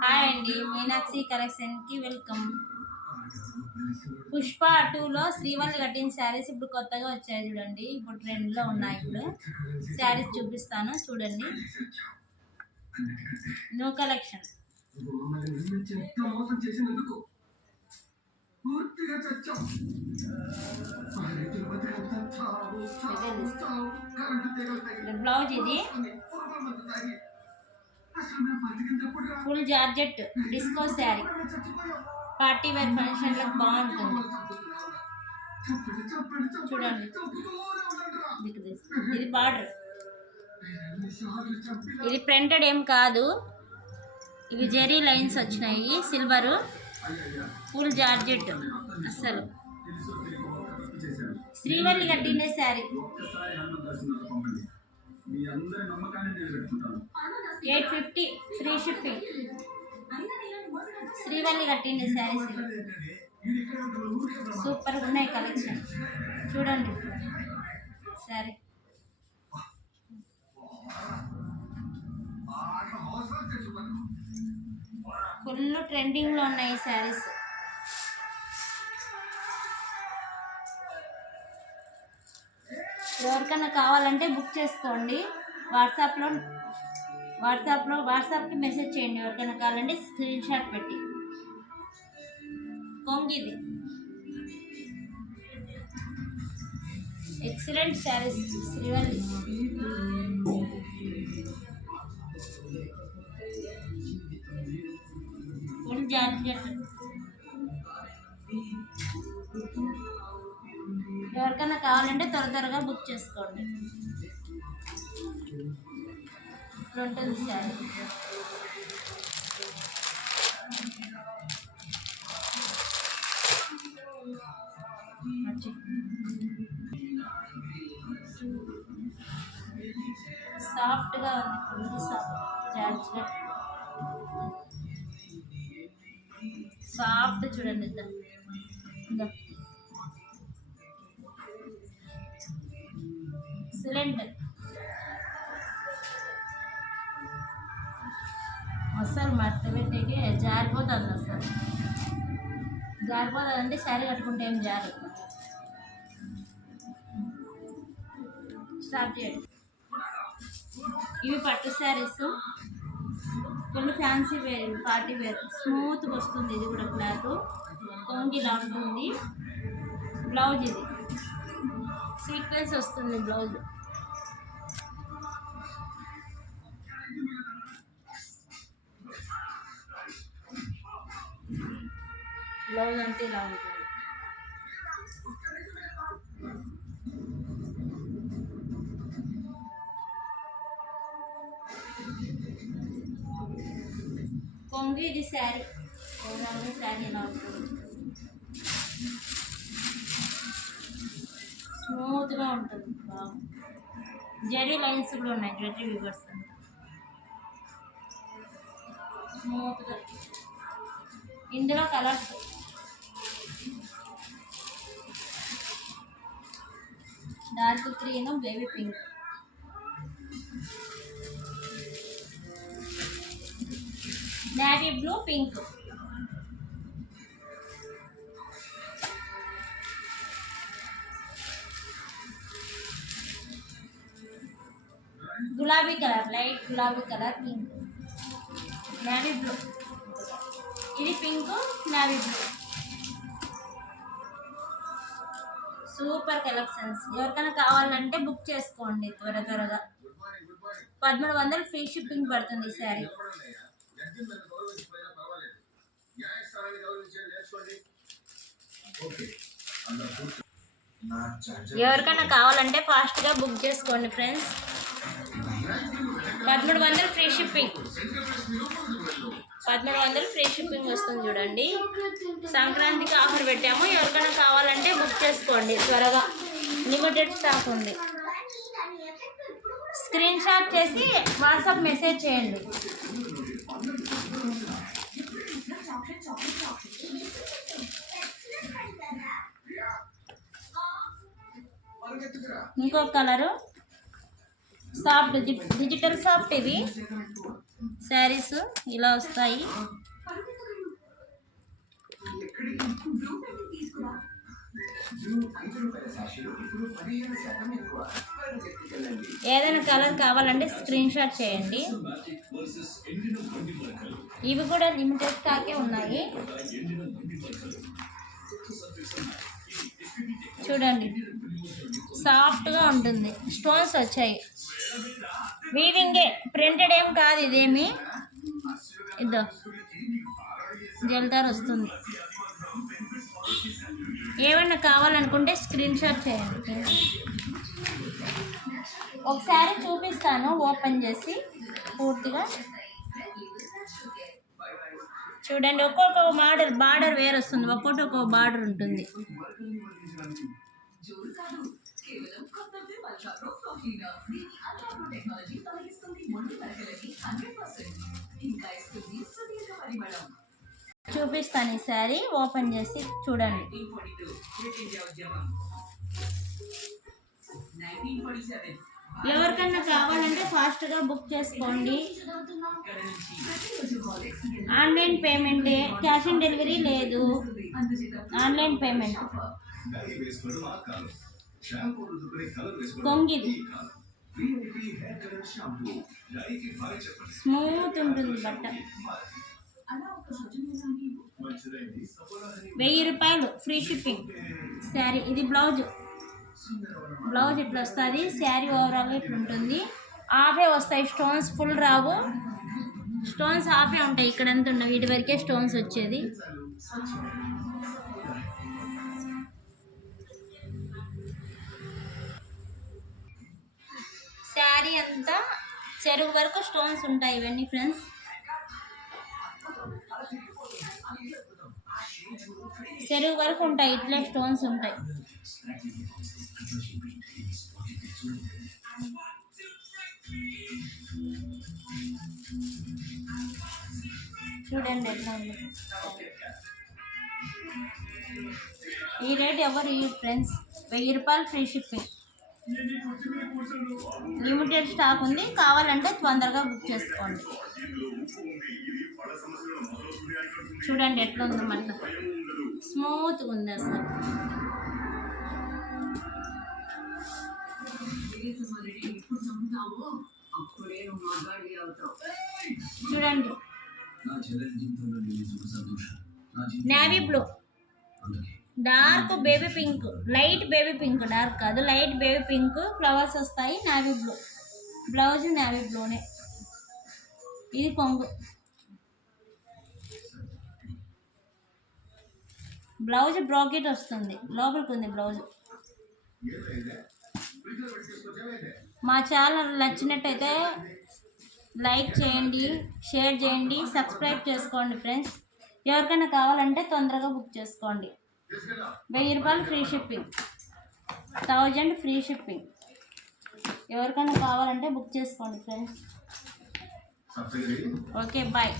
Hi అండి, Meenakshi కలెక్షన్కి welcome. Pushpa 2లో శ్రీవల్లి కట్టిన శారీస్ ఇప్పుడు కొత్తగా వచ్చాయి చూడండి. ఇప్పుడు ట్రెండ్లో ఉన్నాయి. ఇప్పుడు శారీస్ చూపిస్తాను చూడండి. New collection. బ్లౌజ్ ఇది full georgette disco sari, party wear ఫంక్షన్లకు బాగుంటుంది చూడండి. ఇది బార్డర్, ఇది ప్రింటెడ్ ఏం కాదు, ఇవి జెరీ లైన్స్ వచ్చినాయి. Silver full georgette. అసలు శ్రీవల్లి కట్టిండే శారీ 850 ఫ్రీ షిప్పింగ్. శ్రీవల్లి కట్టిండే శారీస్ సూపర్గా ఉన్నాయి. కలెక్షన్ చూడండి. శారీ ఫుల్ ట్రెండింగ్లో ఉన్నాయి శారీస్. ఎవరికైనా కావాలంటే బుక్ చేసుకోండి. వాట్సాప్కి మెసేజ్ చేయండి. ఎవరికైనా కావాలంటే స్క్రీన్ షాట్ పెట్టి. కొంగిది excellent saris Srivalli. Full georgette. ఎవరికైనా కావాలంటే త్వరగా బుక్ చేసుకోండి. ఉంటుంది శారీ. సాఫ్ట్గా ఉంది, ఫుల్ జార్జెట్ సాఫ్ట్. చూడండి ఇద్దాం సిలిండర్. అసలు మడత పెట్టేకి జారిపోతుంది. అసలు జారిపోతుంది అంటే శారీ కట్టుకుంటే ఏం జారు. స్టార్ట్ చేయండి. ఇవి పట్టు saris, full fancy wear, party wear. స్మూత్గా వస్తుంది. ఇది కూడా క్లాత్ కొంగిలా ఉంటుంది. బ్లౌజ్ ఇది సీక్వెన్స్ వస్తుంది. బ్లౌజ్ అంటే ఇలా ఉంటుంది. కొంగి ఇది శారీ. ఓవరాల్గా శారీ ఎలా ఉంటుంది, స్మూత్గా ఉంటుంది. బాగా జెరీ లైన్స్ కూడా ఉన్నాయి. జెరీ వివర్స్ అంతా స్మూత్గా. ఇందులో colours dark green, baby pink, navy blue, pink. గులాబీ కలర్, లైట్ గులాబీ కలర్, పింక్, నేవీ బ్లూ. ఇది pink, navy blue. Super collections. ఎవరికైనా కావాలంటే బుక్ చేసుకోండి త్వరగా. 1300 ఫ్రీ షిప్పింగ్ పడుతుంది ఈ శారీ. ఎవరికైనా కావాలంటే ఫాస్ట్గా బుక్ చేసుకోండి friends. 1300 free shipping. 1300 free shipping వస్తుంది చూడండి. సంక్రాంతికి ఆఫర్ పెట్టాము. ఎవరికైనా కావాలంటే బుక్ చేసుకోండి త్వరగా. లిమిటెడ్ స్టాక్ ఉంది. స్క్రీన్ షాట్ చేసి వాట్సాప్ మెసేజ్ చేయండి. ఇంకొక కలరు సాఫ్ట్ డిజిటల్ సాఫ్ట్ ఇవి శారీస్ ఇలా వస్తాయి. ఏదైనా కలర్ కావాలంటే స్క్రీన్ షాట్ చేయండి. ఇవి కూడా లిమిటెడ్ స్టాకే ఉన్నాయి. చూడండి సాఫ్ట్గా ఉంటుంది. స్టోన్స్ వచ్చాయి. వీవింగే, ప్రింటెడ్ ఏం కాదు ఇదేమి. ఇద్దో జల్దార్ వస్తుంది. ఏమన్నా కావాలనుకుంటే స్క్రీన్ షాట్ చేయండి. ఒకసారి చూపిస్తాను ఓపెన్ చేసి పూర్తిగా. చూడండి ఒక్కొక్క బార్డర్ వేరు వస్తుంది. ఒక్కొక్క బార్డర్ ఉంటుంది. చూపిస్తాను ఈ శారీ ఓపెన్ చేసి చూడండి. ఎవరికన్నా కావాలంటే ఫాస్ట్గా బుక్ చేసుకోండి. ఆన్లైన్ పేమెంటే, క్యాష్ ఆన్ డెలివరీ లేదు. Online payment. కొంగిది స్మూత్ ఉంటుంది బట్ట. 1000 రూపాయలు ఫ్రీ షిప్పింగ్ శారీ. ఇది బ్లౌజ్ ఇట్లా వస్తుంది. శారీ ఓవరాల్ ఇట్లా ఉంటుంది. హాఫే వస్తాయి, స్టోన్స్ ఫుల్ రావు. స్టోన్స్ హాఫే ఉంటాయి. ఇక్కడ ఎంత ఉండవు, వీటి వరకే స్టోన్స్ వచ్చేది. శారీ అంతా చెరువు వరకు స్టోన్స్ ఉంటాయి. ఇవన్నీ ఫ్రెండ్స్ చెరువు వరకు ఉంటాయి. ఇట్లే స్టోన్స్ ఉంటాయి. చూడండి ఎట్లా ఉంది. ఈ రేట్ ఎవరు ఈ ఫ్రెండ్స్. 1000 రూపాయలు ఫ్రీ షిప్పింగ్. లిమిటెడ్ స్టాక్ ఉంది. కావాలంటే తొందరగా బుక్ చేసుకోండి. చూడండి ఎట్లా ఉందో మట్ల స్మూత్గా ఉంది అసలు. చూడండి navy blue, dark baby pink, light baby pink, dark కాదు లైట్ బేబీ పింక్ ఫ్లవర్స్ వస్తాయి. నేవీ బ్లూ బ్లౌజ్, నేవీ బ్లూనే. ఇది కొంగు. బ్లౌజ్ బ్రాకెట్ వస్తుంది, లోపలికి ఉంది బ్లౌజ్. మా ఛానల్ నచ్చినట్టయితే లైక్ చేయండి, షేర్ చేయండి, సబ్స్క్రైబ్ చేసుకోండి ఫ్రెండ్స్. ఎవరికైనా కావాలంటే తొందరగా బుక్ చేసుకోండి. 1000 రూపాయలు ఫ్రీ షిప్పింగ్, 1000 ఫ్రీ షిప్పింగ్. ఎవరికైనా కావాలంటే బుక్ చేసుకోండి ఫ్రెండ్స్. Okay bye.